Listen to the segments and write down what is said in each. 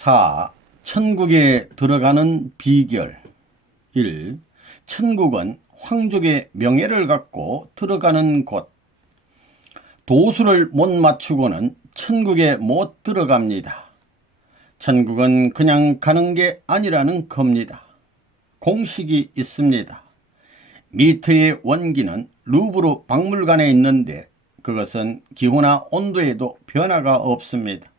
4. 천국에 들어가는 비결. 1. 천국은 황족의 명예를 갖고 들어가는 곳. 도수를 못 맞추고는 천국에 못 들어갑니다. 천국은 그냥 가는 게 아니라는 겁니다. 공식이 있습니다. 미트의 원기는 루브르 박물관에 있는데 그것은 기후나 온도에도 변화가 없습니다.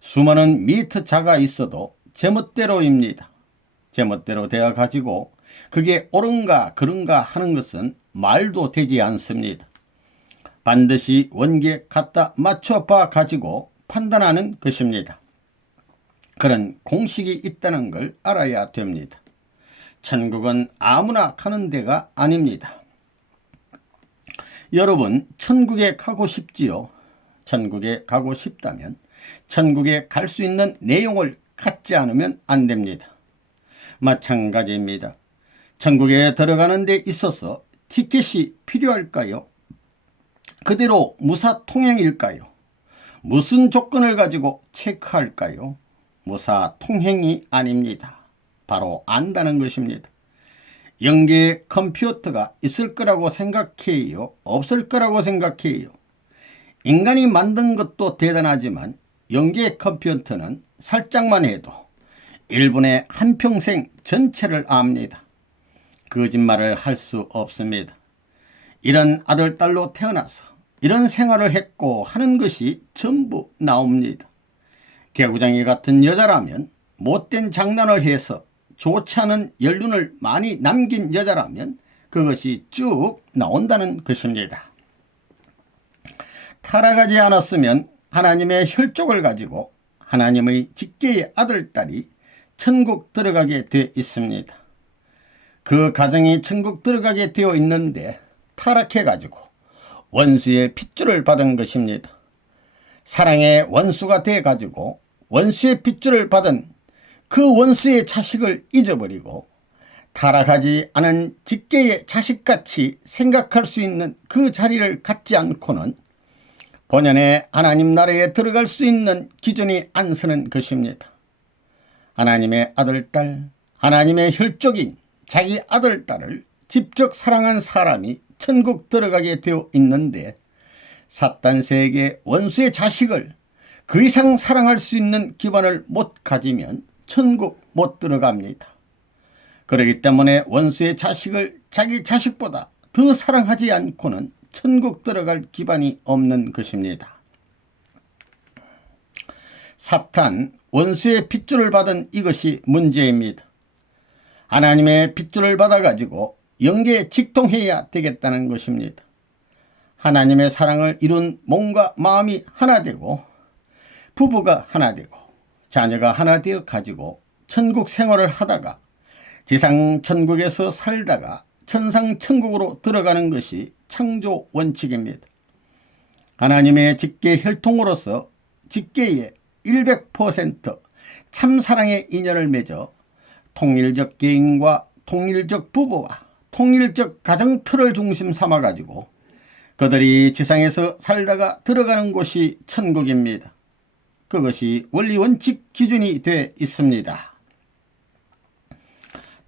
수많은 미트 자가 있어도 제멋대로입니다. 제멋대로 되어 가지고 그게 옳은가 그른가 하는 것은 말도 되지 않습니다. 반드시 원기에 갖다 맞춰 봐 가지고 판단하는 것입니다. 그런 공식이 있다는 걸 알아야 됩니다. 천국은 아무나 가는 데가 아닙니다. 여러분, 천국에 가고 싶지요? 천국에 가고 싶다면 천국에 갈 수 있는 내용을 갖지 않으면 안 됩니다. 마찬가지입니다. 천국에 들어가는 데 있어서 티켓이 필요할까요? 그대로 무사통행일까요? 무슨 조건을 가지고 체크할까요? 무사통행이 아닙니다. 바로 안다는 것입니다. 영계에 컴퓨터가 있을 거라고 생각해요? 없을 거라고 생각해요? 인간이 만든 것도 대단하지만 영계의 컴퓨터는 살짝만 해도 1분에 한평생 전체를 압니다. 거짓말을 할 수 없습니다. 이런 아들, 딸로 태어나서 이런 생활을 했고 하는 것이 전부 나옵니다. 개구장이 같은 여자라면, 못된 장난을 해서 좋지 않은 연륜을 많이 남긴 여자라면 그것이 쭉 나온다는 것입니다. 타락하지 않았으면 하나님의 혈족을 가지고 하나님의 직계의 아들, 딸이 천국 들어가게 되어 있습니다. 그 가정이 천국 들어가게 되어 있는데 타락해 가지고 원수의 핏줄을 받은 것입니다. 사랑의 원수가 돼 가지고 원수의 핏줄을 받은 그 원수의 자식을 잊어버리고 타락하지 않은 직계의 자식같이 생각할 수 있는 그 자리를 갖지 않고는 본연의 하나님 나라에 들어갈 수 있는 기준이 안 서는 것입니다. 하나님의 아들, 딸, 하나님의 혈족인 자기 아들, 딸을 직접 사랑한 사람이 천국 들어가게 되어 있는데 사탄 세계 원수의 자식을 그 이상 사랑할 수 있는 기반을 못 가지면 천국 못 들어갑니다. 그렇기 때문에 원수의 자식을 자기 자식보다 더 사랑하지 않고는 천국 들어갈 기반이 없는 것입니다. 사탄, 원수의 핏줄을 받은 이것이 문제입니다. 하나님의 핏줄을 받아가지고 영계에 직통해야 되겠다는 것입니다. 하나님의 사랑을 이룬 몸과 마음이 하나 되고 부부가 하나 되고 자녀가 하나 되어 가지고 천국 생활을 하다가 지상 천국에서 살다가 천상 천국으로 들어가는 것이 창조 원칙입니다. 하나님의 직계 혈통으로서 직계에 100% 참사랑의 인연을 맺어 통일적 개인과 통일적 부부와 통일적 가정틀을 중심 삼아 가지고 그들이 지상에서 살다가 들어가는 곳이 천국입니다. 그것이 원리 원칙 기준이 돼 있습니다.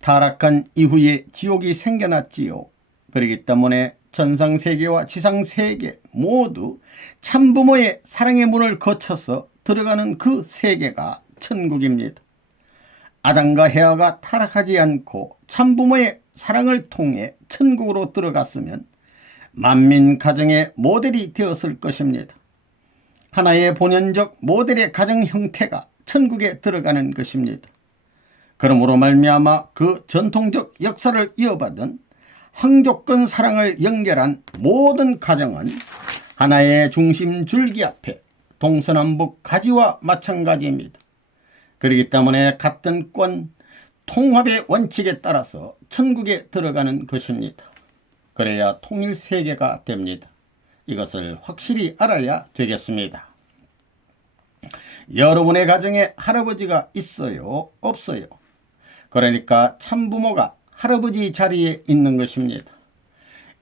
타락한 이후에 지옥이 생겨났지요. 그렇기 때문에 천상세계와 지상세계 모두 참부모의 사랑의 문을 거쳐서 들어가는 그 세계가 천국입니다. 아담과 헤아가 타락하지 않고 참부모의 사랑을 통해 천국으로 들어갔으면 만민 가정의 모델이 되었을 것입니다. 하나의 본연적 모델의 가정 형태가 천국에 들어가는 것입니다. 그러므로 말미암아 그 전통적 역사를 이어받은 황족권 사랑을 연결한 모든 가정은 하나의 중심 줄기 앞에 동서남북 가지와 마찬가지입니다. 그렇기 때문에 같은 권 통합의 원칙에 따라서 천국에 들어가는 것입니다. 그래야 통일세계가 됩니다. 이것을 확실히 알아야 되겠습니다. 여러분의 가정에 할아버지가 있어요? 없어요? 그러니까 참부모가 할아버지 자리에 있는 것입니다.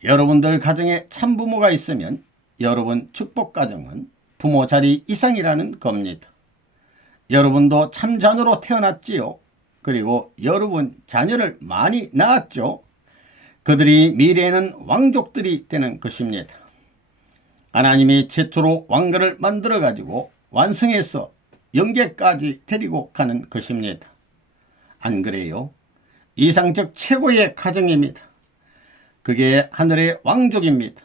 여러분들 가정에 참부모가 있으면 여러분 축복가정은 부모 자리 이상이라는 겁니다. 여러분도 참 자녀로 태어났지요. 그리고 여러분 자녀를 많이 낳았죠. 그들이 미래에는 왕족들이 되는 것입니다. 하나님이 최초로 왕가를 만들어 가지고 완성해서 영계까지 데리고 가는 것입니다. 안 그래요? 이상적 최고의 가정입니다. 그게 하늘의 왕족입니다.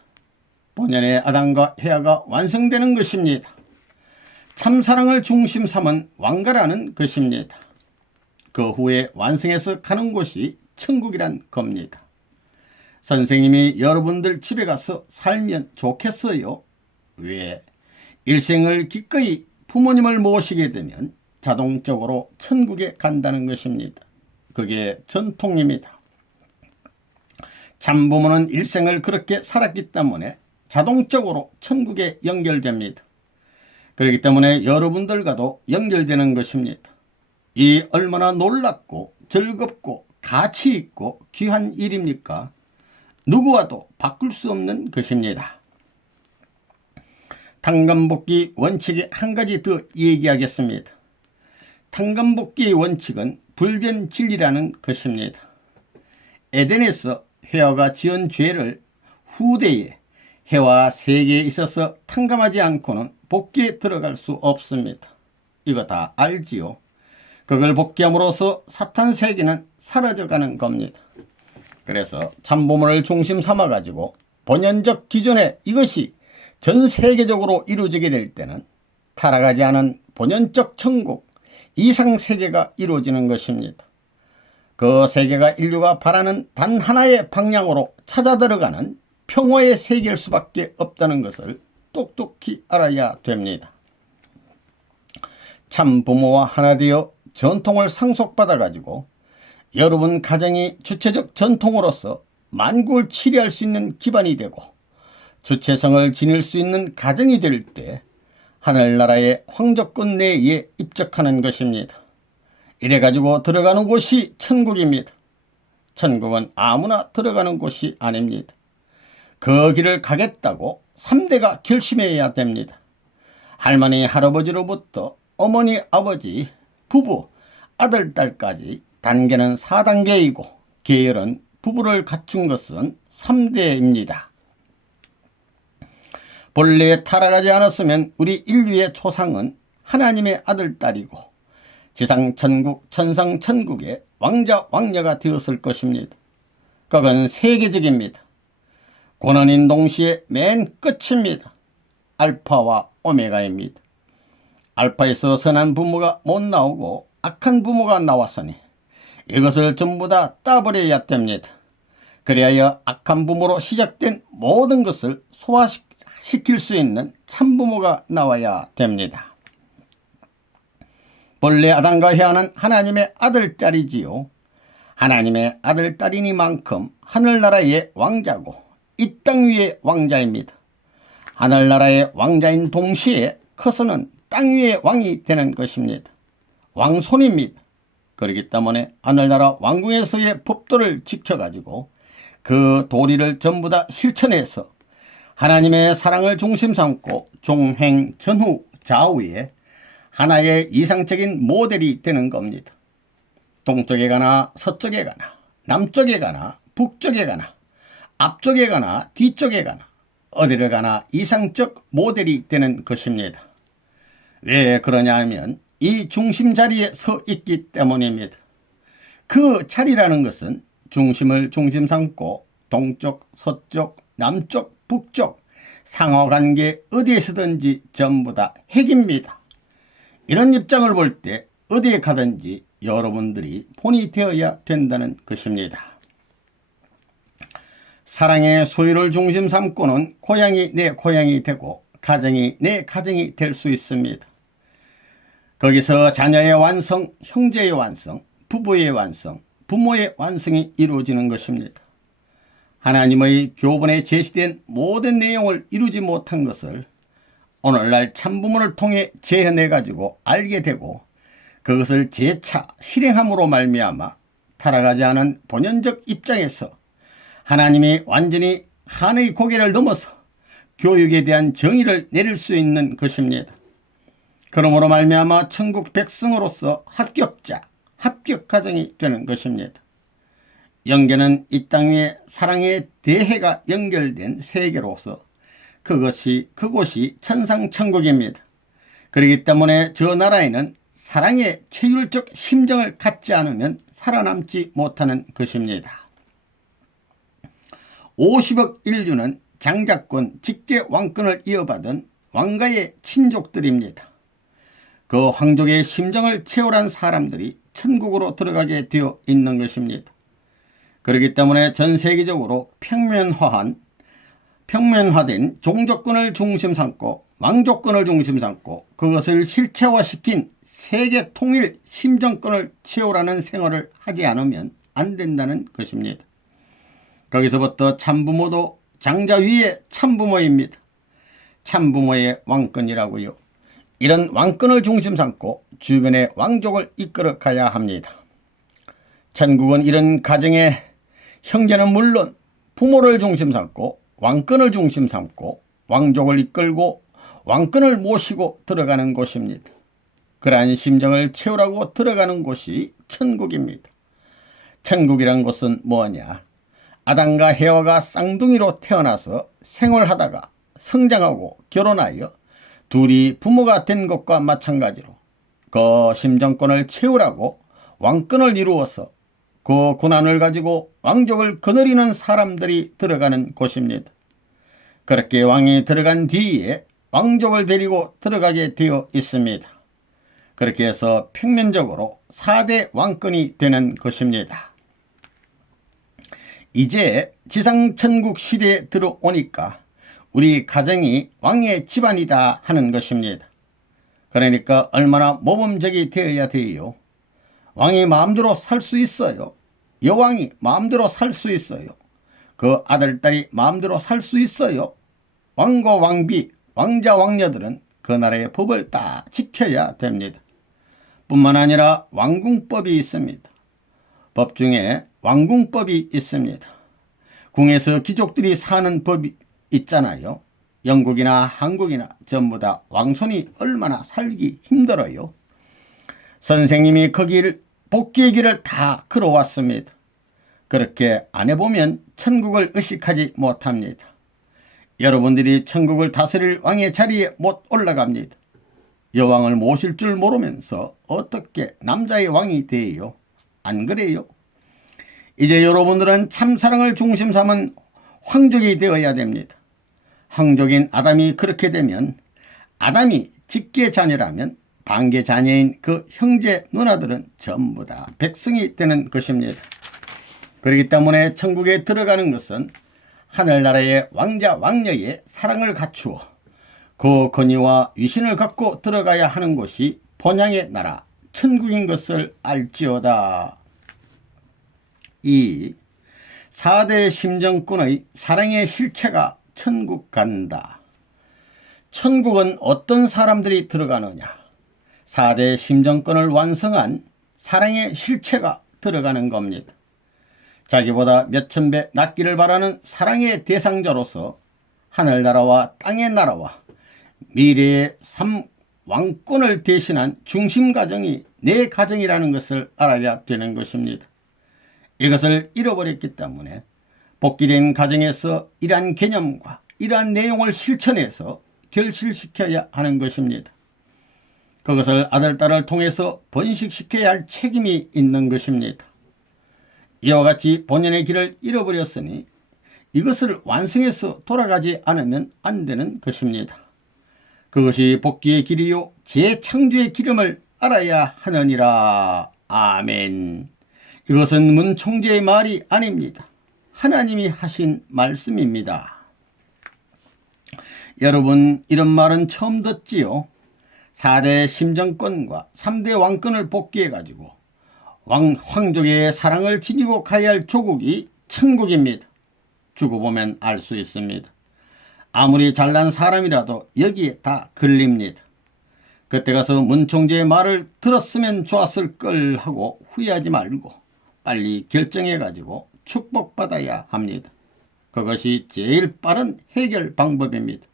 본연의 아담과 헤아가 완성되는 것입니다. 참사랑을 중심 삼은 왕가라는 것입니다. 그 후에 완성해서 가는 곳이 천국이란 겁니다. 선생님이 여러분들 집에 가서 살면 좋겠어요. 왜? 일생을 기꺼이 부모님을 모시게 되면 자동적으로 천국에 간다는 것입니다. 그게 전통입니다. 참부모는 일생을 그렇게 살았기 때문에 자동적으로 천국에 연결됩니다. 그렇기 때문에 여러분들과도 연결되는 것입니다. 이 얼마나 놀랍고 즐겁고 가치 있고 귀한 일입니까? 누구와도 바꿀 수 없는 것입니다. 탕감복귀 원칙에 한 가지 더 얘기하겠습니다. 탕감복귀의 원칙은 불변진리라는 것입니다. 에덴에서 해와가 지은 죄를 후대에 해와 세계에 있어서 탕감하지 않고는 복귀에 들어갈 수 없습니다. 이거 다 알지요? 그걸 복귀함으로써 사탄 세계는 사라져가는 겁니다. 그래서 참부모를 중심 삼아 가지고 본연적 기존에 이것이 전 세계적으로 이루어지게 될 때는 타락하지 않은 본연적 천국 이상 세계가 이루어지는 것입니다. 그 세계가 인류가 바라는 단 하나의 방향으로 찾아 들어가는 평화의 세계일 수밖에 없다는 것을 똑똑히 알아야 됩니다. 참부모와 하나 되어 전통을 상속받아 가지고 여러분 가정이 주체적 전통으로서 만국을 치리할 수 있는 기반이 되고 주체성을 지닐 수 있는 가정이 될 때 하늘나라의 황족권 내에 입적하는 것입니다. 이래가지고 들어가는 곳이 천국입니다. 천국은 아무나 들어가는 곳이 아닙니다. 그 길을 가겠다고 3대가 결심해야 됩니다. 할머니, 할아버지로부터 어머니, 아버지, 부부, 아들, 딸까지 단계는 4단계이고 계열은 부부를 갖춘 것은 3대입니다. 본래 타락하지 않았으면 우리 인류의 초상은 하나님의 아들, 딸이고 지상 천국, 천상 천국의 왕자, 왕녀가 되었을 것입니다. 그건 세계적입니다. 고난인 동시에 맨 끝입니다. 알파와 오메가입니다. 알파에서 선한 부모가 못 나오고 악한 부모가 나왔으니 이것을 전부 다 따버려야 됩니다. 그래야 악한 부모로 시작된 모든 것을 소화시킬 수 있는 참부모가 나와야 됩니다. 본래 아담과 헤아는 하나님의 아들, 딸이지요. 하나님의 아들, 딸이니만큼 하늘나라의 왕자고 이 땅 위의 왕자입니다. 하늘나라의 왕자인 동시에 커서는 땅 위의 왕이 되는 것입니다. 왕손입니다. 그렇기 때문에 하늘나라 왕궁에서의 법도를 지켜가지고 그 도리를 전부 다 실천해서 하나님의 사랑을 중심 삼고 종행 전후 좌우에 하나의 이상적인 모델이 되는 겁니다. 동쪽에 가나 서쪽에 가나 남쪽에 가나 북쪽에 가나 앞쪽에 가나 뒤쪽에 가나 어디를 가나 이상적 모델이 되는 것입니다. 왜 그러냐 하면 이 중심 자리에 서 있기 때문입니다. 그 자리라는 것은 중심을 중심 삼고 동쪽, 서쪽, 남쪽, 북쪽 상호관계 어디에서든지 전부 다 핵입니다. 이런 입장을 볼 때 어디에 가든지 여러분들이 본이 되어야 된다는 것입니다. 사랑의 소유를 중심 삼고는 고향이 내 고향이 되고 가정이 내 가정이 될 수 있습니다. 거기서 자녀의 완성, 형제의 완성, 부부의 완성, 부모의 완성이 이루어지는 것입니다. 하나님의 교본에 제시된 모든 내용을 이루지 못한 것을 오늘날 참부모를 통해 재현해 가지고 알게 되고 그것을 재차 실행함으로 말미암아 타락하지 않은 본연적 입장에서 하나님이 완전히 한의 고개를 넘어서 교육에 대한 정의를 내릴 수 있는 것입니다. 그러므로 말미암아 천국 백성으로서 합격자, 합격 가정이 되는 것입니다. 영계는 이 땅 위에 사랑의 대해가 연결된 세계로서 그곳이 천상천국입니다. 그렇기 때문에 저 나라에는 사랑의 체율적 심정을 갖지 않으면 살아남지 못하는 것입니다. 50억 인류는 장자권, 직계 왕권을 이어받은 왕가의 친족들입니다. 그 황족의 심정을 채울한 사람들이 천국으로 들어가게 되어 있는 것입니다. 그렇기 때문에 전 세계적으로 평면화된 종족권을 중심 삼고 왕족권을 중심 삼고 그것을 실체화시킨 세계 통일 심정권을 채우라는 생활을 하지 않으면 안 된다는 것입니다. 거기서부터 참부모도 장자 위에 참부모입니다. 참부모의 왕권이라고요. 이런 왕권을 중심 삼고 주변의 왕족을 이끌어 가야 합니다. 천국은 이런 가정의 형제는 물론 부모를 중심 삼고 왕권을 중심 삼고 왕족을 이끌고 왕권을 모시고 들어가는 곳입니다. 그러한 심정을 채우라고 들어가는 곳이 천국입니다. 천국이란 곳은 뭐냐? 아담과 해와가 쌍둥이로 태어나서 생활하다가 성장하고 결혼하여 둘이 부모가 된 것과 마찬가지로 그 심정권을 채우라고 왕권을 이루어서 그 고난을 가지고 왕족을 거느리는 사람들이 들어가는 곳입니다. 그렇게 왕이 들어간 뒤에 왕족을 데리고 들어가게 되어 있습니다. 그렇게 해서 평면적으로 4대 왕권이 되는 것입니다. 이제 지상천국 시대에 들어오니까 우리 가정이 왕의 집안이다 하는 것입니다. 그러니까 얼마나 모범적이 되어야 돼요. 왕이 마음대로 살 수 있어요. 여왕이 마음대로 살 수 있어요. 그 아들, 딸이 마음대로 살 수 있어요. 왕과 왕비, 왕자, 왕녀들은 그 나라의 법을 다 지켜야 됩니다. 뿐만 아니라 왕궁법이 있습니다. 법 중에 왕궁법이 있습니다. 궁에서 귀족들이 사는 법이 있잖아요. 영국이나 한국이나 전부 다 왕손이 얼마나 살기 힘들어요. 선생님이 거기를 복귀의 길을 다 걸어왔습니다. 그렇게 안 해보면 천국을 의식하지 못합니다. 여러분들이 천국을 다스릴 왕의 자리에 못 올라갑니다. 여왕을 모실 줄 모르면서 어떻게 남자의 왕이 돼요? 안 그래요? 이제 여러분들은 참사랑을 중심 삼은 황족이 되어야 됩니다. 황족인 아담이 그렇게 되면 아담이 직계 자녀라면 반계 자녀인 그 형제 누나들은 전부 다 백성이 되는 것입니다. 그렇기 때문에 천국에 들어가는 것은 하늘나라의 왕자 왕녀의 사랑을 갖추어 그 권위와 위신을 갖고 들어가야 하는 곳이 본향의 나라 천국인 것을 알지어다. 이 4대 심정권의 사랑의 실체가 천국 간다. 천국은 어떤 사람들이 들어가느냐? 4대 심정권을 완성한 사랑의 실체가 들어가는 겁니다. 자기보다 몇천 배 낫기를 바라는 사랑의 대상자로서 하늘나라와 땅의 나라와 미래의 3왕권을 대신한 중심가정이 내 가정이라는 것을 알아야 되는 것입니다. 이것을 잃어버렸기 때문에 복귀된 가정에서 이러한 개념과 이러한 내용을 실천해서 결실시켜야 하는 것입니다. 그것을 아들, 딸을 통해서 번식시켜야 할 책임이 있는 것입니다. 이와 같이 본연의 길을 잃어버렸으니 이것을 완성해서 돌아가지 않으면 안 되는 것입니다. 그것이 복귀의 길이요 재창조의 기름을 알아야 하느니라. 아멘. 이것은 문 총재의 말이 아닙니다. 하나님이 하신 말씀입니다. 여러분, 이런 말은 처음 듣지요? 4대 심정권과 3대 왕권을 복귀해가지고 황족의 사랑을 지니고 가야 할 조국이 천국입니다. 두고 보면 알 수 있습니다. 아무리 잘난 사람이라도 여기에 다 걸립니다. 그때 가서 문 총재의 말을 들었으면 좋았을 걸 하고 후회하지 말고 빨리 결정해가지고 축복받아야 합니다. 그것이 제일 빠른 해결 방법입니다.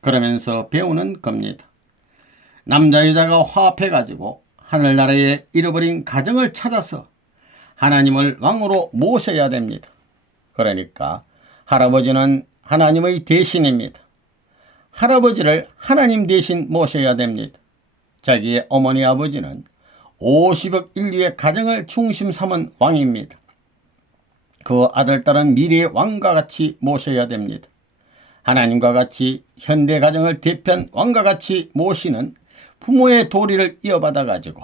그러면서 배우는 겁니다. 남자 여자가 화합해 가지고 하늘나라에 잃어버린 가정을 찾아서 하나님을 왕으로 모셔야 됩니다. 그러니까 할아버지는 하나님의 대신입니다. 할아버지를 하나님 대신 모셔야 됩니다. 자기의 어머니 아버지는 50억 인류의 가정을 중심 삼은 왕입니다. 그 아들, 딸은 미래의 왕과 같이 모셔야 됩니다. 하나님과 같이 현대 가정을 대표한 왕과 같이 모시는 부모의 도리를 이어받아 가지고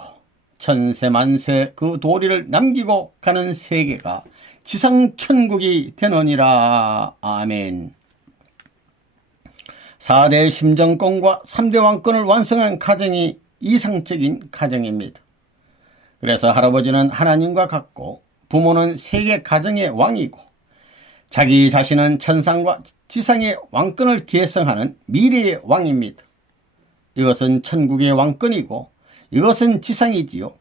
천세 만세 그 도리를 남기고 가는 세계가 지상천국이 되느니라. 아멘. 4대 심정권과 3대 왕권을 완성한 가정이 이상적인 가정입니다. 그래서 할아버지는 하나님과 같고 부모는 세계 가정의 왕이고 자기 자신은 천상과 지상의 왕권을 계승하는 미래의 왕입니다. 이것은 천국의 왕권이고 이것은 지상이지요.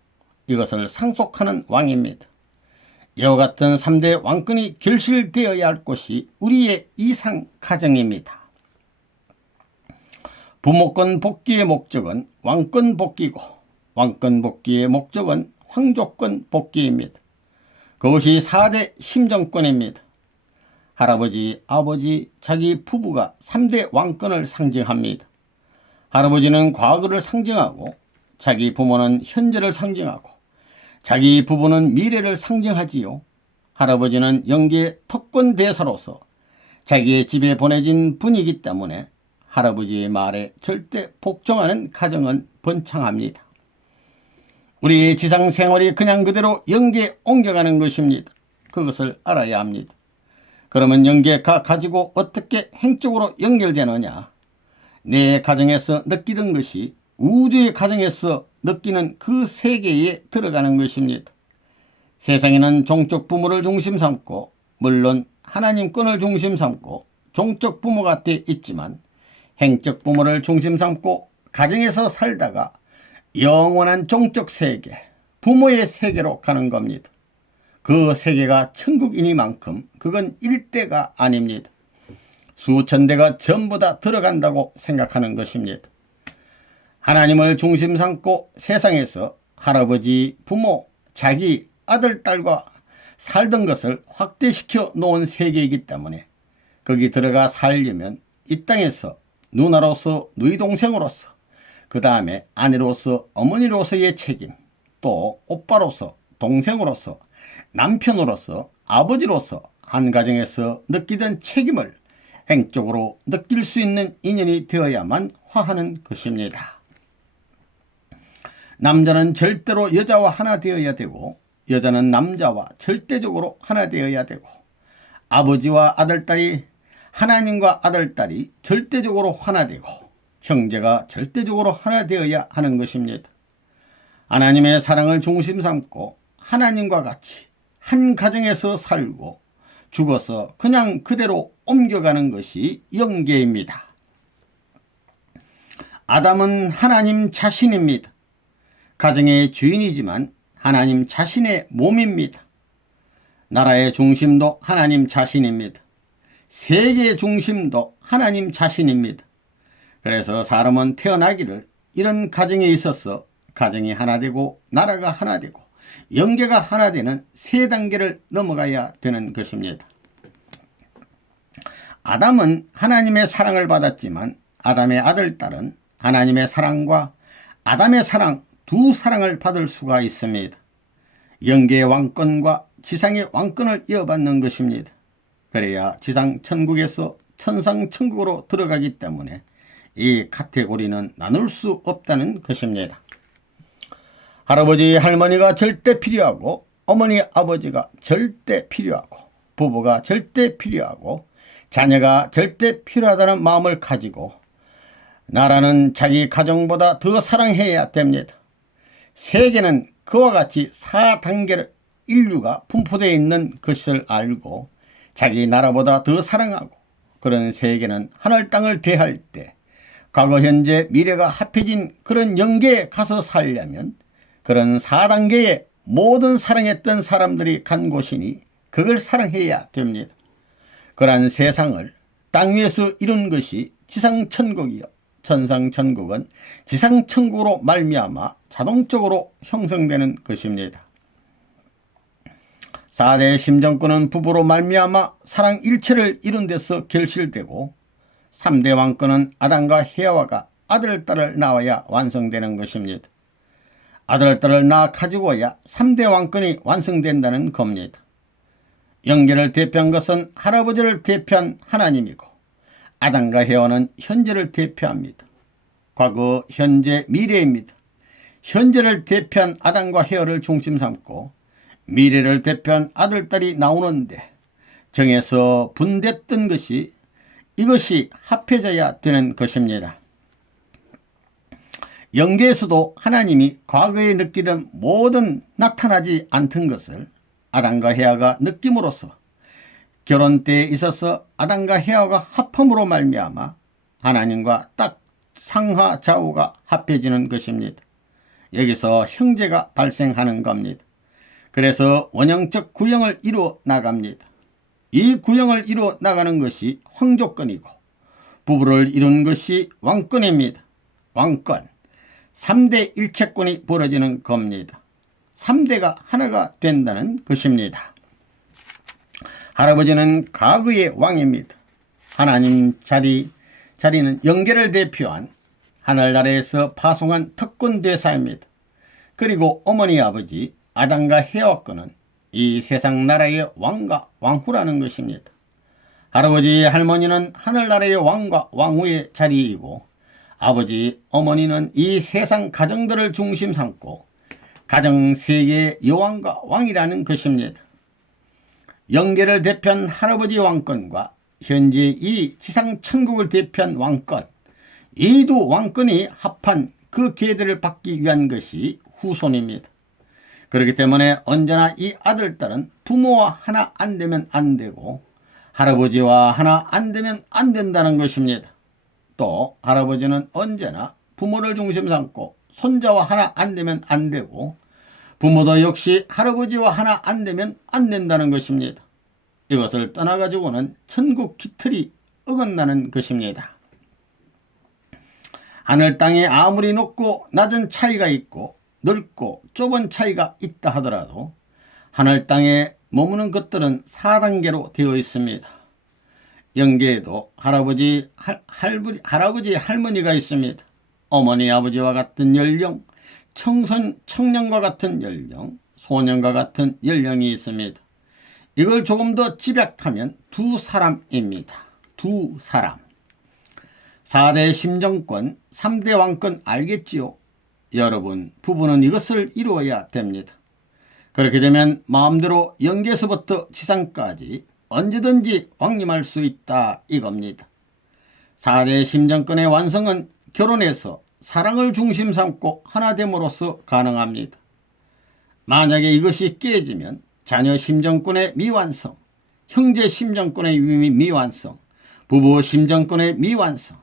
이것을 상속하는 왕입니다. 이와 같은 3대 왕권이 결실되어야 할 곳이 우리의 이상 가정입니다. 부모권 복귀의 목적은 왕권 복귀고 왕권 복귀의 목적은 황족권 복귀입니다. 그것이 4대 심정권입니다. 할아버지, 아버지, 자기 부부가 3대 왕권을 상징합니다. 할아버지는 과거를 상징하고 자기 부모는 현재를 상징하고 자기 부부는 미래를 상징하지요. 할아버지는 영계 특권 대사로서 자기의 집에 보내진 분이기 때문에 할아버지의 말에 절대 복종하는 가정은 번창합니다. 우리 지상 생활이 그냥 그대로 영계에 옮겨가는 것입니다. 그것을 알아야 합니다. 그러면 영계가 가지고 어떻게 행적으로 연결되느냐? 내 가정에서 느끼던 것이 우주의 가정에서 느끼는 그 세계에 들어가는 것입니다. 세상에는 종적 부모를 중심 삼고 물론 하나님권을 중심 삼고 종적 부모가 돼 있지만 행적 부모를 중심 삼고 가정에서 살다가 영원한 종적 세계, 부모의 세계로 가는 겁니다. 그 세계가 천국이니만큼 그건 일대가 아닙니다. 수천 대가 전부 다 들어간다고 생각하는 것입니다. 하나님을 중심 삼고 세상에서 할아버지, 부모, 자기 아들, 딸과 살던 것을 확대시켜 놓은 세계이기 때문에 거기 들어가 살려면 이 땅에서 누나로서, 누이 동생으로서, 그 다음에 아내로서, 어머니로서의 책임, 또 오빠로서, 동생으로서, 남편으로서, 아버지로서 한 가정에서 느끼던 책임을 행적으로 느낄 수 있는 인연이 되어야만 화하는 것입니다. 남자는 절대로 여자와 하나 되어야 되고 여자는 남자와 절대적으로 하나 되어야 되고 아버지와 아들딸이 하나님과 아들딸이 절대적으로 하나 되고 형제가 절대적으로 하나 되어야 하는 것입니다. 하나님의 사랑을 중심 삼고 하나님과 같이 한 가정에서 살고 죽어서 그냥 그대로 옮겨가는 것이 영계입니다. 아담은 하나님 자신입니다. 가정의 주인이지만 하나님 자신의 몸입니다. 나라의 중심도 하나님 자신입니다. 세계의 중심도 하나님 자신입니다. 그래서 사람은 태어나기를 이런 가정에 있어서 가정이 하나 되고 나라가 하나 되고 영계가 하나 되는 세 단계를 넘어가야 되는 것입니다. 아담은 하나님의 사랑을 받았지만 아담의 아들, 딸은 하나님의 사랑과 아담의 사랑 두 사랑을 받을 수가 있습니다. 영계의 왕권과 지상의 왕권을 이어받는 것입니다. 그래야 지상 천국에서 천상 천국으로 들어가기 때문에 이 카테고리는 나눌 수 없다는 것입니다. 할아버지, 할머니가 절대 필요하고 어머니, 아버지가 절대 필요하고 부부가 절대 필요하고 자녀가 절대 필요하다는 마음을 가지고 나라는 자기 가정보다 더 사랑해야 됩니다. 세계는 그와 같이 4단계를 인류가 분포되어 있는 것을 알고 자기 나라보다 더 사랑하고 그런 세계는 하늘 땅을 대할 때 과거 현재 미래가 합해진 그런 영계에 가서 살려면 그런 4단계에 모든 사랑했던 사람들이 간 곳이니 그걸 사랑해야 됩니다. 그러한 세상을 땅 위에서 이룬 것이 지상천국이요 천상천국은 지상천국으로 말미암아 자동적으로 형성되는 것입니다. 4대 심정권은 부부로 말미암아 사랑 일체를 이룬 데서 결실되고 3대 왕권은 아담과 헤와가 아들, 딸을 낳아야 완성되는 것입니다. 아들, 딸을 낳아 가지고야 3대 왕권이 완성된다는 겁니다. 영계를 대표한 것은 할아버지를 대표한 하나님이고 아담과 헤와는 현재를 대표합니다. 과거, 현재, 미래입니다. 현재를 대표한 아담과 헤와를 중심 삼고 미래를 대표한 아들, 딸이 나오는데 정에서 분됐던 것이 이것이 합해져야 되는 것입니다. 영계에서도 하나님이 과거에 느끼던 모든 나타나지 않던 것을 아담과 헤와가 느낌으로써 결혼 때에 있어서 아담과 헤와가 합함으로 말미암아 하나님과 딱 상하좌우가 합해지는 것입니다. 여기서 형제가 발생하는 겁니다. 그래서 원형적 구형을 이루어 나갑니다. 이 구형을 이루어 나가는 것이 황조권이고 부부를 이룬 것이 왕권입니다. 왕권, 3대 일체권이 벌어지는 겁니다. 3대가 하나가 된다는 것입니다. 할아버지는 과거의 왕입니다. 하나님 자리는 영계를 대표한 하늘나라에서 파송한 특권대사입니다. 그리고 어머니 아버지 아담과 헤와권은 이 세상 나라의 왕과 왕후라는 것입니다. 할아버지 할머니는 하늘나라의 왕과 왕후의 자리이고 아버지 어머니는 이 세상 가정들을 중심 삼고 가정세계의 여왕과 왕이라는 것입니다. 영계를 대표한 할아버지 왕권과 현재 이 지상천국을 대표한 왕권, 이 두 왕권이 합한 그 계들을 받기 위한 것이 후손입니다. 그렇기 때문에 언제나 이 아들, 딸은 부모와 하나 안 되면 안 되고 할아버지와 하나 안 되면 안 된다는 것입니다. 또 할아버지는 언제나 부모를 중심 삼고 손자와 하나 안 되면 안 되고 부모도 역시 할아버지와 하나 안 되면 안 된다는 것입니다. 이것을 떠나가지고는 천국 기틀이 어긋나는 것입니다. 하늘 땅이 아무리 높고 낮은 차이가 있고 넓고 좁은 차이가 있다 하더라도 하늘 땅에 머무는 것들은 4단계로 되어 있습니다. 영계에도 할아버지, 할머니가 있습니다. 어머니, 아버지와 같은 연령, 청년과 같은 연령, 소년과 같은 연령이 있습니다. 이걸 조금 더 집약하면 두 사람입니다. 두 사람. 4대 심정권, 3대 왕권 알겠지요? 여러분, 부부는 이것을 이루어야 됩니다. 그렇게 되면 마음대로 영계에서부터 지상까지 언제든지 왕림할 수 있다 이겁니다. 4대 심정권의 완성은 결혼에서 사랑을 중심 삼고 하나됨으로써 가능합니다. 만약에 이것이 깨지면 자녀 심정권의 미완성, 형제 심정권의 미완성, 부부 심정권의 미완성,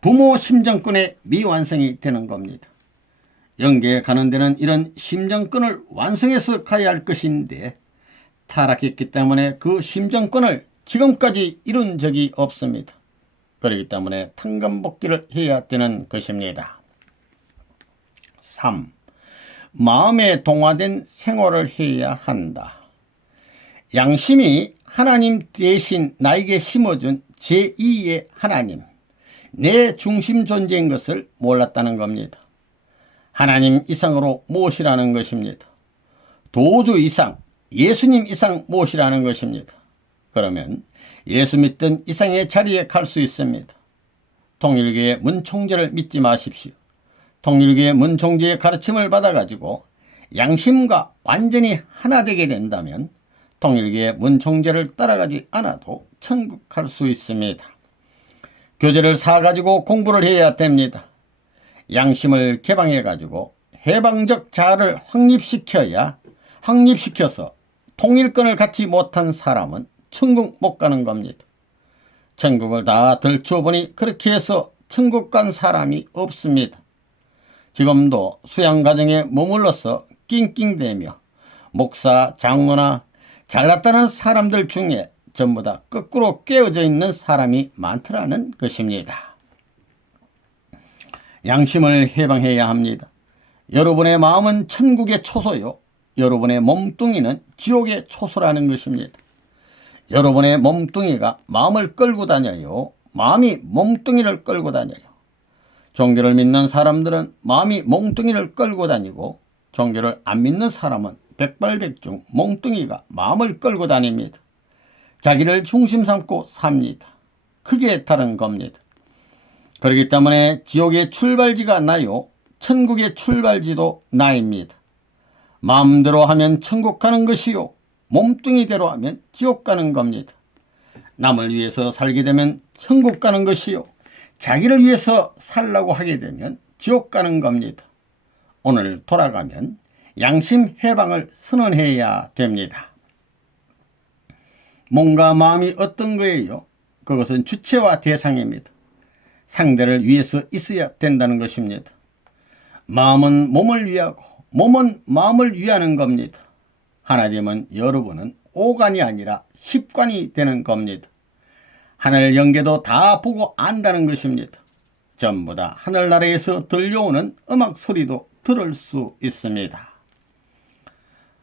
부모 심정권의 미완성이 되는 겁니다. 영계에 가는 데는 이런 심정권을 완성해서 가야 할 것인데 타락했기 때문에 그 심정권을 지금까지 이룬 적이 없습니다. 그렇기 때문에 탕감복귀를 해야 되는 것입니다. 3. 마음에 동화된 생활을 해야 한다. 양심이 하나님 대신 나에게 심어준 제2의 하나님, 내 중심 존재인 것을 몰랐다는 겁니다. 하나님 이상으로 무엇이라는 것입니다. 도주 이상, 예수님 이상 무엇이라는 것입니다. 그러면 예수 믿던 이상의 자리에 갈 수 있습니다. 통일교의 문총재를 믿지 마십시오. 통일교의 문총재의 가르침을 받아가지고 양심과 완전히 하나 되게 된다면 통일교의 문총재를 따라가지 않아도 천국 갈 수 있습니다. 교재를 사가지고 공부를 해야 됩니다. 양심을 개방해가지고 해방적 자아를 확립시켜서 통일권을 갖지 못한 사람은 천국 못 가는 겁니다. 천국을 다 들춰보니 그렇게 해서 천국 간 사람이 없습니다. 지금도 수양가정에 머물러서 낑낑대며 목사, 장로나 잘났다는 사람들 중에 전부 다 거꾸로 깨어져 있는 사람이 많더라는 것입니다. 양심을 해방해야 합니다. 여러분의 마음은 천국의 초소요, 여러분의 몸뚱이는 지옥의 초소라는 것입니다. 여러분의 몸뚱이가 마음을 끌고 다녀요, 마음이 몸뚱이를 끌고 다녀요. 종교를 믿는 사람들은 마음이 몸뚱이를 끌고 다니고, 종교를 안 믿는 사람은 백발백중 몸뚱이가 마음을 끌고 다닙니다. 자기를 중심 삼고 삽니다. 크게 다른 겁니다. 그렇기 때문에 지옥의 출발지가 나요, 천국의 출발지도 나입니다. 마음대로 하면 천국 가는 것이요, 몸뚱이대로 하면 지옥 가는 겁니다. 남을 위해서 살게 되면 천국 가는 것이요, 자기를 위해서 살라고 하게 되면 지옥 가는 겁니다. 오늘 돌아가면 양심 해방을 선언해야 됩니다. 몸과 마음이 어떤 거예요? 그것은 주체와 대상입니다. 상대를 위해서 있어야 된다는 것입니다. 마음은 몸을 위하고 몸은 마음을 위하는 겁니다. 하나님은 여러분은 5관이 아니라 10관이 되는 겁니다. 하늘 영계도 다 보고 안다는 것입니다. 전부 다 하늘나라에서 들려오는 음악 소리도 들을 수 있습니다.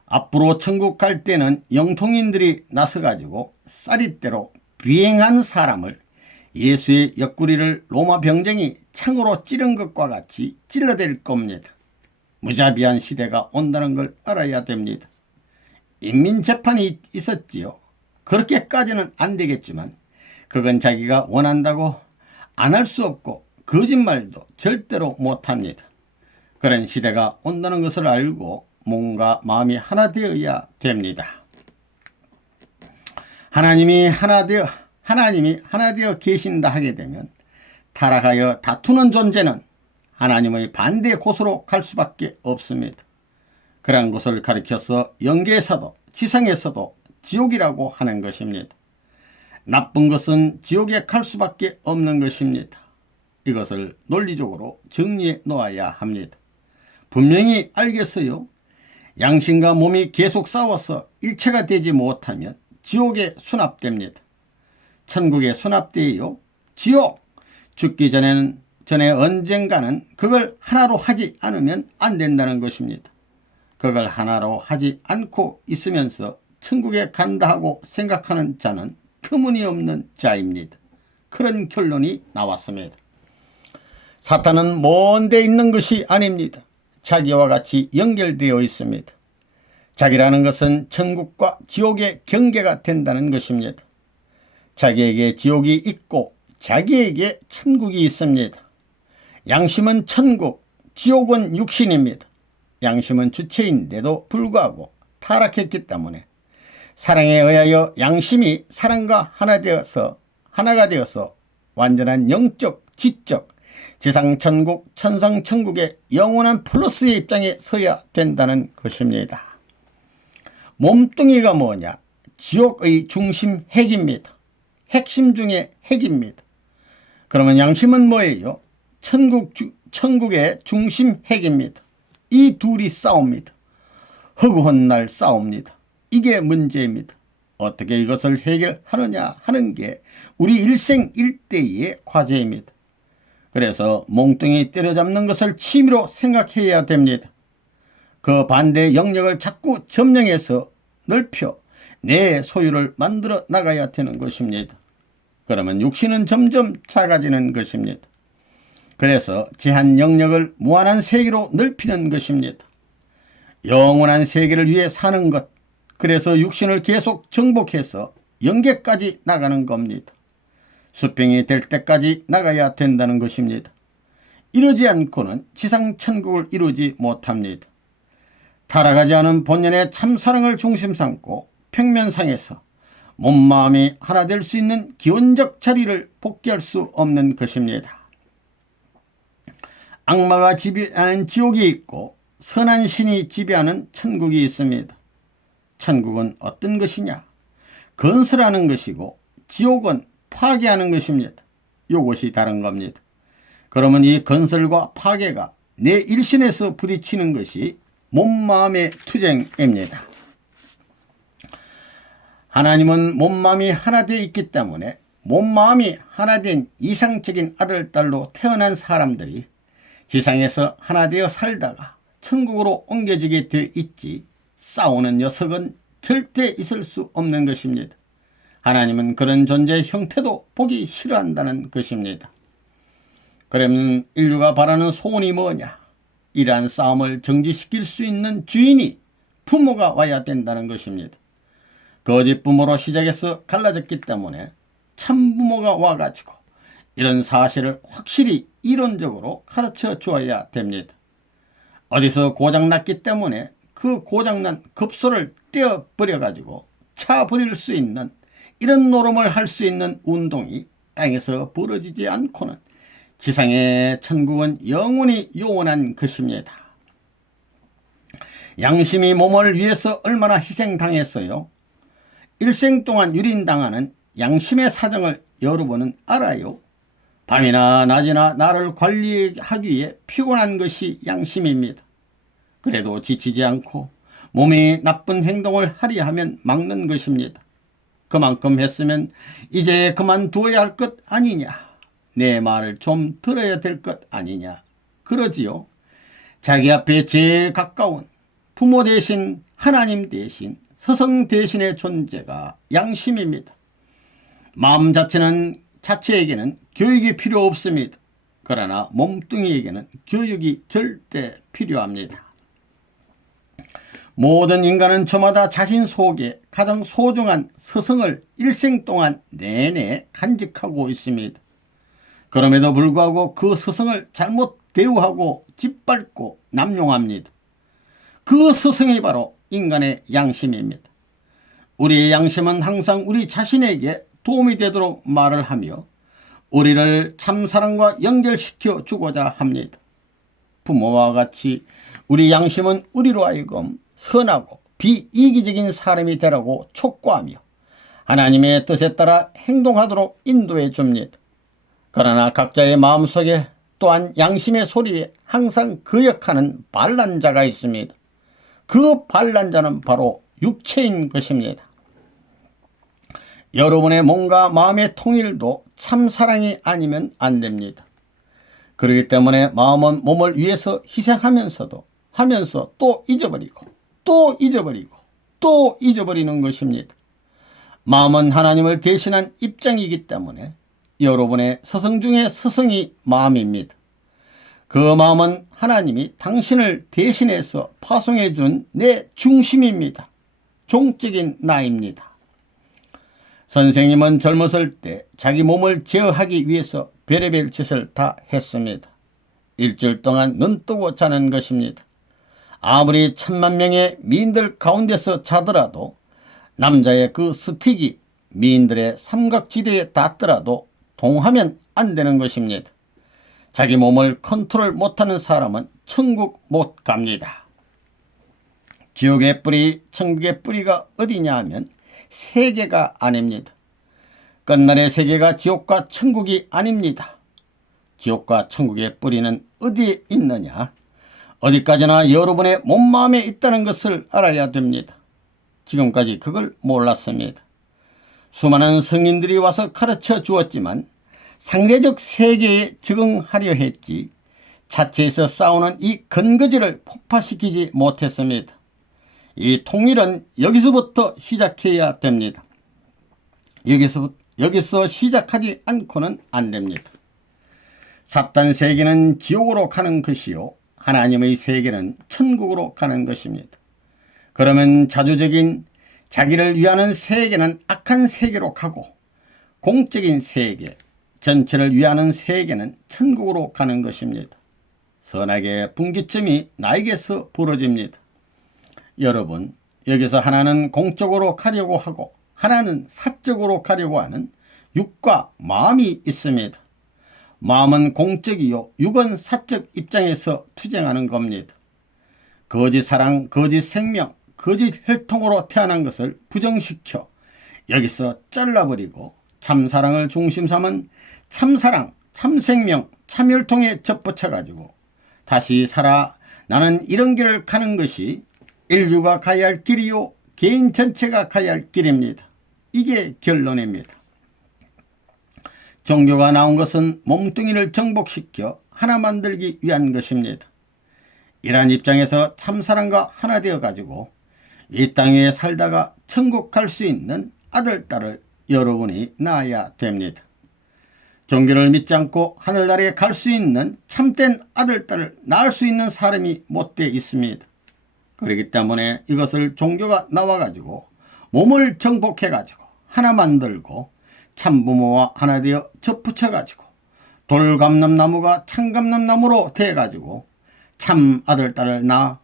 앞으로 천국 갈 때는 영통인들이 나서가지고 쌀이대로 비행한 사람을 예수의 옆구리를 로마 병정이 창으로 찌른 것과 같이 찔러댈 겁니다. 무자비한 시대가 온다는 걸 알아야 됩니다. 인민재판이 있었지요. 그렇게까지는 안 되겠지만 그건 자기가 원한다고 안 할 수 없고 거짓말도 절대로 못합니다. 그런 시대가 온다는 것을 알고 몸과 마음이 하나 되어야 됩니다. 하나님이 하나 되어 계신다 하게 되면 타락하여 다투는 존재는 하나님의 반대 곳으로 갈 수밖에 없습니다. 그런 것을 가리켜서 영계에서도 지상에서도 지옥이라고 하는 것입니다. 나쁜 것은 지옥에 갈 수밖에 없는 것입니다. 이것을 논리적으로 정리해 놓아야 합니다. 분명히 알겠어요. 양심과 몸이 계속 싸워서 일체가 되지 못하면 지옥에 수납됩니다. 천국에 수납되어요. 지옥! 죽기 전에 언젠가는 그걸 하나로 하지 않으면 안 된다는 것입니다. 그걸 하나로 하지 않고 있으면서 천국에 간다 하고 생각하는 자는 터무니없는 자입니다. 그런 결론이 나왔습니다. 사탄은 먼 데 있는 것이 아닙니다. 자기와 같이 연결되어 있습니다. 자기라는 것은 천국과 지옥의 경계가 된다는 것입니다. 자기에게 지옥이 있고 자기에게 천국이 있습니다. 양심은 천국, 지옥은 육신입니다. 양심은 주체인데도 불구하고 타락했기 때문에 사랑에 의하여 양심이 사랑과 하나가 되어서 완전한 영적, 지적, 지상천국, 천상천국의 영원한 플러스의 입장에 서야 된다는 것입니다. 몸뚱이가 뭐냐? 지옥의 중심 핵입니다. 핵심 중에 핵입니다. 그러면 양심은 뭐예요? 천국의 중심 핵입니다. 이 둘이 싸웁니다. 허구한 날 싸웁니다. 이게 문제입니다. 어떻게 이것을 해결하느냐 하는 게 우리 일생일대의 과제입니다. 그래서 몽둥이 때려잡는 것을 취미로 생각해야 됩니다. 그 반대 영역을 자꾸 점령해서 넓혀 내 소유를 만들어 나가야 되는 것입니다. 그러면 육신은 점점 작아지는 것입니다. 그래서 제한 영역을 무한한 세계로 넓히는 것입니다. 영원한 세계를 위해 사는 것, 그래서 육신을 계속 정복해서 영계까지 나가는 겁니다. 수평이 될 때까지 나가야 된다는 것입니다. 이러지 않고는 지상천국을 이루지 못합니다. 타락하지 않은 본연의 참사랑을 중심 삼고 평면상에서 몸마음이 하나 될 수 있는 기원적 자리를 복귀할 수 없는 것입니다. 악마가 지배하는 지옥이 있고 선한 신이 지배하는 천국이 있습니다. 천국은 어떤 것이냐? 건설하는 것이고 지옥은 파괴하는 것입니다. 이것이 다른 겁니다. 그러면 이 건설과 파괴가 내 일신에서 부딪히는 것이 몸마음의 투쟁입니다. 하나님은 몸마음이 하나 되어 있기 때문에 몸마음이 하나 된 이상적인 아들, 딸로 태어난 사람들이 지상에서 하나 되어 살다가 천국으로 옮겨지게 되어 있지 싸우는 녀석은 절대 있을 수 없는 것입니다. 하나님은 그런 존재의 형태도 보기 싫어한다는 것입니다. 그러면 인류가 바라는 소원이 뭐냐? 이러한 싸움을 정지시킬 수 있는 주인이 부모가 와야 된다는 것입니다. 거짓 부모로 시작해서 갈라졌기 때문에 참 부모가 와가지고 이런 사실을 확실히 이론적으로 가르쳐 주어야 됩니다. 어디서 고장났기 때문에 그 고장난 급소를 떼어버려가지고 차버릴 수 있는 이런 노름을 할 수 있는 운동이 땅에서 벌어지지 않고는 지상의 천국은 영원히 요원한 것입니다. 양심이 몸을 위해서 얼마나 희생당했어요. 일생 동안 유린당하는 양심의 사정을 여러분은 알아요. 밤이나 낮이나 나를 관리하기 위해 피곤한 것이 양심입니다. 그래도 지치지 않고 몸이 나쁜 행동을 하려 하면 막는 것입니다. 그만큼 했으면 이제 그만두어야 할 것 아니냐. 내 말을 좀 들어야 될 것 아니냐. 그러지요. 자기 앞에 제일 가까운 부모 대신 하나님 대신 스승 대신의 존재가 양심입니다. 마음 자체에게는 교육이 필요 없습니다. 그러나 몸뚱이에게는 교육이 절대 필요합니다. 모든 인간은 저마다 자신 속에 가장 소중한 스승을 일생 동안 내내 간직하고 있습니다. 그럼에도 불구하고 그 스승을 잘못 대우하고 짓밟고 남용합니다. 그 스승이 바로 인간의 양심입니다. 우리의 양심은 항상 우리 자신에게 도움이 되도록 말을 하며 우리를 참사랑과 연결시켜 주고자 합니다. 부모와 같이 우리 양심은 우리로 하여금 선하고 비이기적인 사람이 되라고 촉구하며 하나님의 뜻에 따라 행동하도록 인도해 줍니다. 그러나 각자의 마음속에 또한 양심의 소리에 항상 거역하는 반란자가 있습니다. 그 반란자는 바로 육체인 것입니다. 여러분의 몸과 마음의 통일도 참사랑이 아니면 안 됩니다. 그렇기 때문에 마음은 몸을 위해서 희생하면서도 하면서 또 잊어버리고 또 잊어버리고 또 잊어버리는 것입니다. 마음은 하나님을 대신한 입장이기 때문에 여러분의 스승 중에 스승이 마음입니다. 그 마음은 하나님이 당신을 대신해서 파송해 준 내 중심입니다. 종적인 나입니다. 선생님은 젊었을 때 자기 몸을 제어하기 위해서 별의별 짓을 다 했습니다. 일주일 동안 눈 뜨고 자는 것입니다. 아무리 1000만 명의 미인들 가운데서 자더라도 남자의 그 스틱이 미인들의 삼각지대에 닿더라도 동하면 안 되는 것입니다. 자기 몸을 컨트롤 못하는 사람은 천국 못 갑니다. 지옥의 뿌리, 천국의 뿌리가 어디냐 하면 세계가 아닙니다. 끝날의 세계가 지옥과 천국이 아닙니다. 지옥과 천국의 뿌리는 어디에 있느냐? 어디까지나 여러분의 몸마음에 있다는 것을 알아야 됩니다. 지금까지 그걸 몰랐습니다. 수많은 성인들이 와서 가르쳐 주었지만 상대적 세계에 적응하려 했지 자체에서 싸우는 이 근거지를 폭파시키지 못했습니다. 이 통일은 여기서부터 시작해야 됩니다. 여기서 시작하지 않고는 안 됩니다. 사탄 세계는 지옥으로 가는 것이요 하나님의 세계는 천국으로 가는 것입니다. 그러면 자주적인 자기를 위하는 세계는 악한 세계로 가고 공적인 세계, 전체를 위하는 세계는 천국으로 가는 것입니다. 선악의 분기점이 나에게서 벌어집니다. 여러분, 여기서 하나는 공적으로 가려고 하고 하나는 사적으로 가려고 하는 육과 마음이 있습니다. 마음은 공적이요 육은 사적 입장에서 투쟁하는 겁니다. 거짓 사랑, 거짓 생명, 거짓 혈통으로 태어난 것을 부정시켜 여기서 잘라버리고 참사랑을 중심 삼은 참사랑, 참생명, 참혈통에 접붙여가지고 다시 살아 나는 이런 길을 가는 것이 인류가 가야 할 길이요 개인 전체가 가야 할 길입니다. 이게 결론입니다. 종교가 나온 것은 몸뚱이를 정복시켜 하나 만들기 위한 것입니다. 이러한 입장에서 참사랑과 하나 되어 가지고 이 땅에 살다가 천국 갈 수 있는 아들, 딸을 여러분이 낳아야 됩니다. 종교를 믿지 않고 하늘나라에 갈 수 있는 참된 아들, 딸을 낳을 수 있는 사람이 못되어 있습니다. 그렇기 때문에 이것을 종교가 나와가지고 몸을 정복해가지고 하나 만들고 참부모와 하나 되어 접붙여가지고 돌감람나무가 참감람나무로 돼가지고 참 아들, 딸을 낳아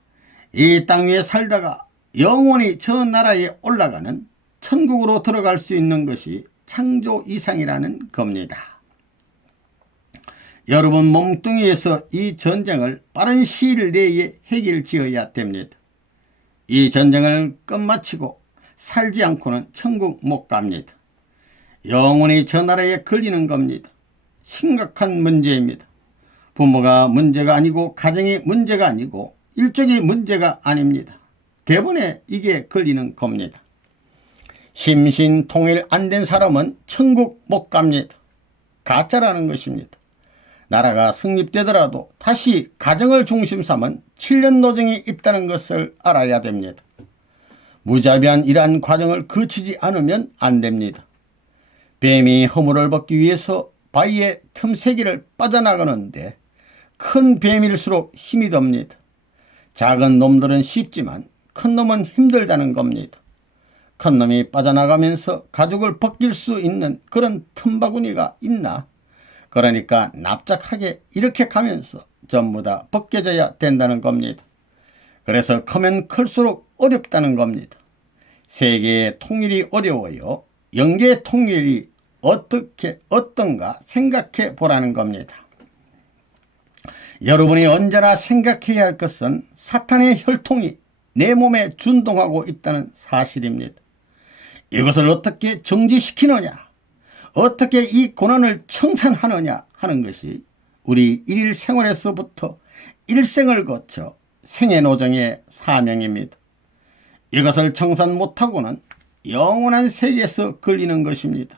이 땅 위에 살다가 영원히 저 나라에 올라가는 천국으로 들어갈 수 있는 것이 창조 이상이라는 겁니다. 여러분 몸뚱이에서 이 전쟁을 빠른 시일 내에 해결 지어야 됩니다. 이 전쟁을 끝마치고 살지 않고는 천국 못 갑니다. 영원히 저 나라에 걸리는 겁니다. 심각한 문제입니다. 부모가 문제가 아니고 가정이 문제가 아니고 일족이 문제가 아닙니다. 대부분에 이게 걸리는 겁니다. 심신통일 안 된 사람은 천국 못 갑니다. 가짜라는 것입니다. 나라가 성립되더라도 다시 가정을 중심 삼은 7년 노정이 있다는 것을 알아야 됩니다. 무자비한 이러한 과정을 거치지 않으면 안 됩니다. 뱀이 허물을 벗기 위해서 바위의 틈새기를 빠져나가는데 큰 뱀일수록 힘이 듭니다. 작은 놈들은 쉽지만 큰 놈은 힘들다는 겁니다. 큰 놈이 빠져나가면서 가죽을 벗길 수 있는 그런 틈바구니가 있나? 그러니까 납작하게 이렇게 가면서 전부 다 벗겨져야 된다는 겁니다. 그래서 크면 클수록 어렵다는 겁니다. 세계의 통일이 어려워요. 영계의 통일이 어떤가 생각해 보라는 겁니다. 여러분이 언제나 생각해야 할 것은 사탄의 혈통이 내 몸에 준동하고 있다는 사실입니다. 이것을 어떻게 정지시키느냐, 어떻게 이 고난을 청산하느냐 하는 것이 우리 일일 생활에서부터 일생을 거쳐 생애노정의 사명입니다. 이것을 청산 못하고는 영원한 세계에서 걸리는 것입니다.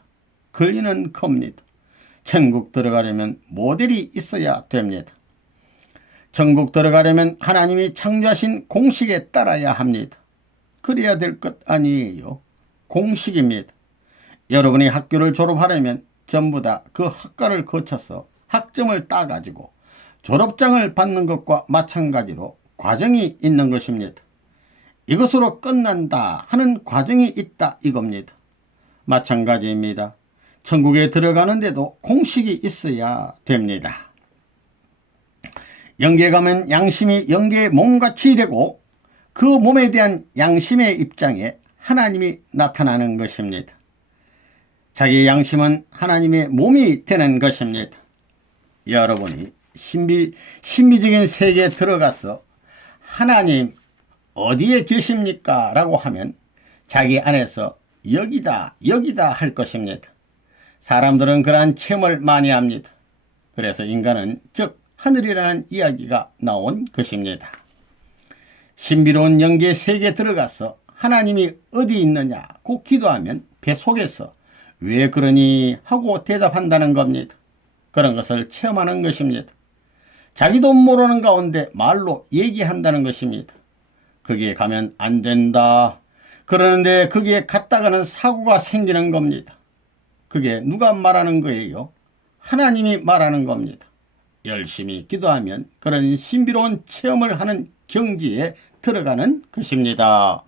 걸리는 겁니다. 천국 들어가려면 모델이 있어야 됩니다. 천국 들어가려면 하나님이 창조하신 공식에 따라야 합니다. 그래야 될 것 아니에요. 공식입니다. 여러분이 학교를 졸업하려면 전부 다 그 학과를 거쳐서 학점을 따가지고 졸업장을 받는 것과 마찬가지로 과정이 있는 것입니다. 이것으로 끝난다 하는 과정이 있다 이겁니다. 마찬가지입니다. 천국에 들어가는데도 공식이 있어야 됩니다. 영계에 가면 양심이 영계의 몸같이 되고 그 몸에 대한 양심의 입장에 하나님이 나타나는 것입니다. 자기 양심은 하나님의 몸이 되는 것입니다. 여러분이 신비적인 세계에 들어가서 하나님 어디에 계십니까? 라고 하면 자기 안에서 여기다 할 것입니다. 사람들은 그러한 체험을 많이 합니다. 그래서 인간은 즉 하늘이라는 이야기가 나온 것입니다. 신비로운 영계 세계에 들어가서 하나님이 어디 있느냐 고 기도하면 배 속에서 왜 그러니 하고 대답한다는 겁니다. 그런 것을 체험하는 것입니다. 자기도 모르는 가운데 말로 얘기한다는 것입니다. 거기에 가면 안 된다. 그러는데 거기에 갔다가는 사고가 생기는 겁니다. 그게 누가 말하는 거예요? 하나님이 말하는 겁니다. 열심히 기도하면 그런 신비로운 체험을 하는 경지에 들어가는 것입니다.